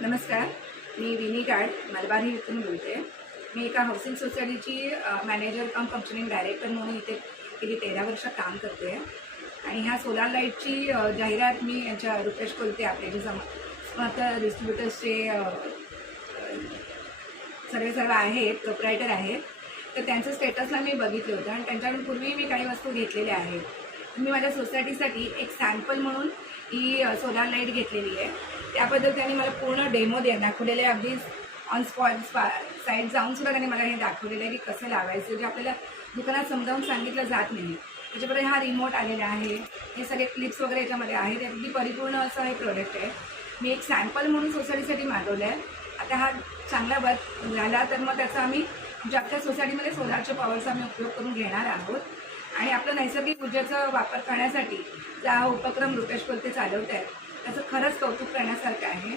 नमस्कार, मी विनी गाड मलबारी इथून बोलते. मी एका हाऊसिंग सोसायटीची मॅनेजर कम फंक्शनिंग डायरेक्टर म्हणून इथे गेली 13 वर्ष काम करते. आणि ह्या सोलार लाईटची जाहिरात मी यांच्या रुपेश कोलते आपले जे स्मार्ट डिस्ट्रीब्युटर्सचे सर्व आहेत, प्रोप्रायटर आहेत, तर त्यांचं स्टेटसला मी बघितलं होतं आणि त्यांच्याकडून पूर्वी मी काही वस्तू घेतलेल्या आहेत. मी माझ्या सोसायटीसाठी एक सॅम्पल म्हणून ही सोलार लाईट घेतलेली आहे. त्याबद्दल त्यांनी मला पूर्ण डेमो दाखवलेले आहे. अगदी ऑन स्पॉट साईड जाऊनसुद्धा त्यांनी मला हे दाखवलेलं आहे की कसं लावायचं, जे आपल्याला दुकानात समजावून सांगितलं जात नाही. त्याच्याबरोबर हा रिमोट आलेला आहे, हे सगळे क्लिप्स वगैरे याच्यामध्ये आहेत. अगदी परिपूर्ण असं हे प्रोडक्ट आहे. मी एक सॅम्पल म्हणून सोसायटीसाठी मागवलं आहे. आता हा चांगला वर्क झाला तर मग त्याचा आम्ही आपल्या सोसायटीमध्ये सोलारच्या पॉवरचा आम्ही उपयोग करून घेणार आहोत. आणि आपलं नैसर्गिक ऊर्जेचा वापर करण्यासाठी हा उपक्रम रुपेश कोलते चालवत आहेत, त्याचं खरंच कौतुक करण्यासारखं आहे.